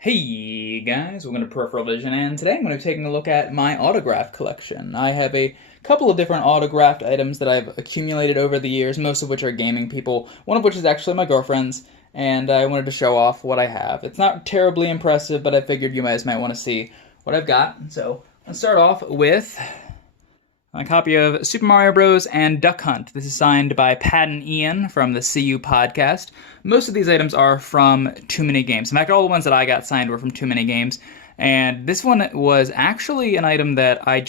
Hey guys, welcome to Peripheral Vision, and today I'm going to be taking a look at my autograph collection. I have a couple of different autographed items that I've accumulated over the years, most of which are gaming people, one of which is actually my girlfriend's, and I wanted to show off what I have. It's not terribly impressive, but I figured you guys might want to see what I've got. So, let's start off with a copy of Super Mario Bros. And Duck Hunt. This is signed by Pat and Ian from the CU podcast. Most of these items are from Too Many Games. In fact, all the ones that I got signed were from Too Many Games. And this one was actually an item that I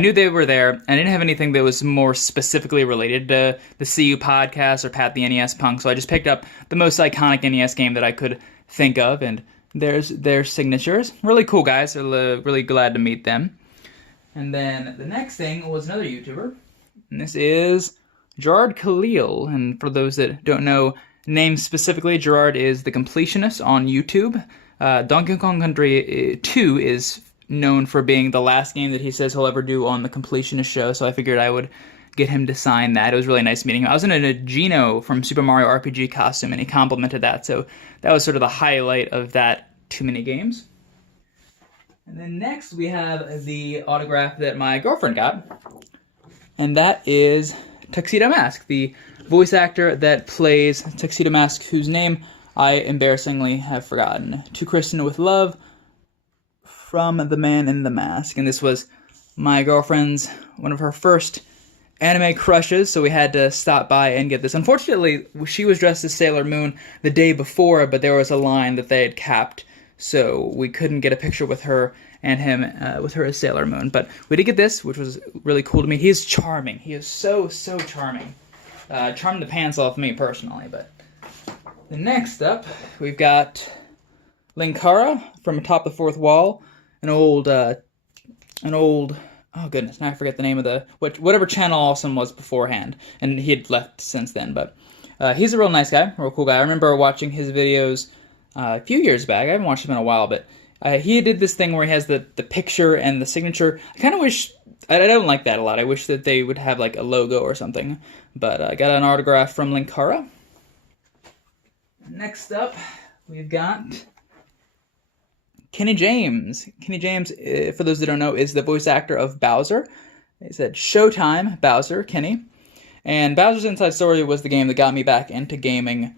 knew they were there. I didn't have anything that was more specifically related to the CU podcast or Pat the NES Punk, so I just picked up the most iconic NES game that I could think of, and there's their signatures. Really cool guys. Really glad to meet them. And then the next thing was another YouTuber, and this is Gerard Khalil. And for those that don't know names specifically, Gerard is the completionist on YouTube. Donkey Kong Country 2 is known for being the last game that he says he'll ever do on the completionist show, so I figured I would get him to sign that. It was really nice meeting him. I was in a Geno from Super Mario RPG costume, and he complimented that, so that was sort of the highlight of that Too Many Games. And then next we have the autograph that my girlfriend got, and that is Tuxedo Mask, the voice actor that plays Tuxedo Mask, whose name I embarrassingly have forgotten. To Kristen with Love, from The Man in the Mask. And this was my girlfriend's, one of her first anime crushes, so we had to stop by and get this. Unfortunately, she was dressed as Sailor Moon the day before, but there was a line that they had capped, so we couldn't get a picture with her and him, with her as Sailor Moon. But we did get this, which was really cool to me. He is charming. He is so charming. Charmed the pants off me, personally. But the next up, we've got Linkara from Atop the Fourth Wall, an old, oh goodness, now I forget the name of whatever Channel Awesome was beforehand, and he had left since then, but he's a real nice guy, real cool guy. I remember watching his videos a few years back. I haven't watched him in a while, but he did this thing where he has the picture and the signature. I kind of wish, I don't like that a lot. I wish that they would have like a logo or something, but I got an autograph from Linkara. Next up, we've got Kenny James. Kenny James, for those that don't know, is the voice actor of Bowser. He said Showtime, Bowser, Kenny. And Bowser's Inside Story was the game that got me back into gaming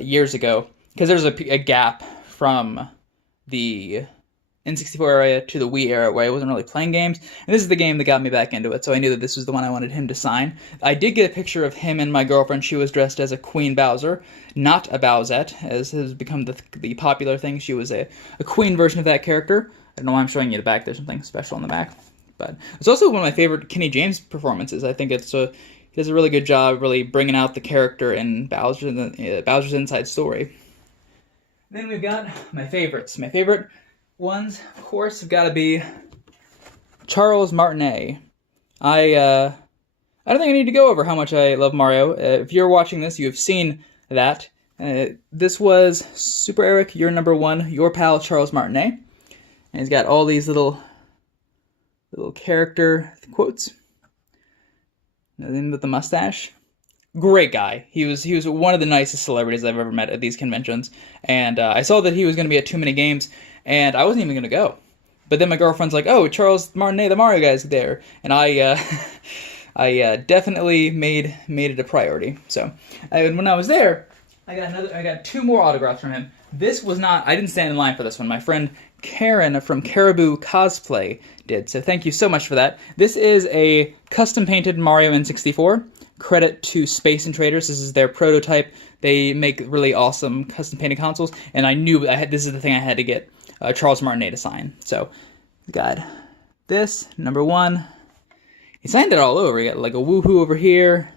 years ago, because there's a gap from the N64 era to the Wii era where I wasn't really playing games, and this is the game that got me back into it, so I knew that this was the one I wanted him to sign. I did get a picture of him and my girlfriend. She was dressed as a Queen Bowser, not a Bowsette, as has become the popular thing. She was a Queen version of that character. I don't know why I'm showing you the back. There's something special on the back. But it's also one of my favorite Kenny James performances. I think he does a really good job really bringing out the character in Bowser's Inside Story. Then we've got my favorites. My favorite ones, of course, have got to be Charles Martinet. I don't think I need to go over how much I love Mario. If you're watching this, you have seen that. This was Super Eric, You're Number One, your pal Charles Martinet. And he's got all these little character quotes. And then with the mustache. Great guy. He was one of the nicest celebrities I've ever met at these conventions. And I saw that he was going to be at Too Many Games, and I wasn't even going to go. But then my girlfriend's like, "Oh, Charles Martinet, the Mario guy's there," and I definitely made it a priority. So when I was there, I got two more autographs from him. This was not. I didn't stand in line for this one. My friend Karen from Caribou Cosplay did. So thank you so much for that. This is a custom painted Mario N64. Credit to Space and Traders. This is their prototype. They make really awesome custom painted consoles, and I knew this is the thing I had to get Charles Martinet to sign. So, got this, number one. He signed it all over. You got like a woohoo over here.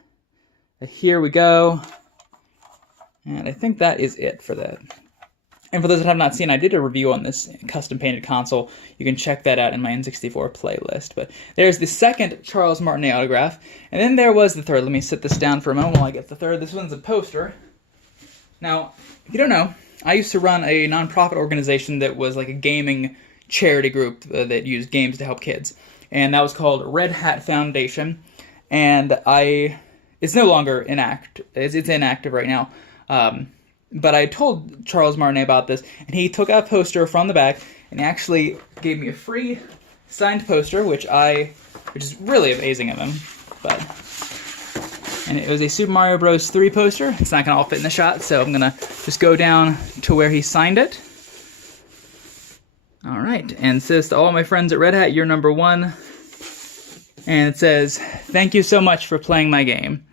Here we go. And I think that is it for that. And for those that have not seen, I did a review on this custom painted console. You can check that out in my N64 playlist. But there's the second Charles Martinet autograph. And then there was the third. Let me sit this down for a moment while I get the third. This one's a poster. Now, if you don't know, I used to run a nonprofit organization that was like a gaming charity group that used games to help kids. And that was called Red Hat Foundation. And it's no longer it's inactive right now. but I told Charles Martinet about this, and he took out a poster from the back, and he actually gave me a free signed poster, which is really amazing of him. And it was a Super Mario Bros. 3 poster. It's not going to all fit in the shot, so I'm going to just go down to where he signed it. Alright, and it says, to all my friends at Red Hat, you're number one. And it says, thank you so much for playing my game.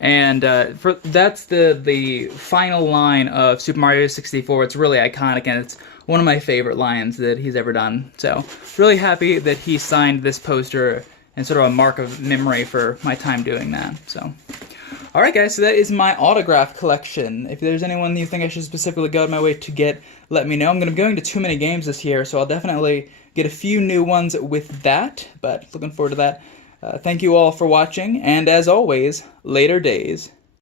And that's the final line of Super Mario 64. It's really iconic, and it's one of my favorite lines that he's ever done. So, really happy that he signed this poster, and sort of a mark of memory for my time doing that. So, alright guys, so that is my autograph collection. If there's anyone you think I should specifically go out of my way to get, let me know. I'm going to be going to too many games this year, so I'll definitely get a few new ones with that, but looking forward to that. Thank you all for watching, and as always, later days.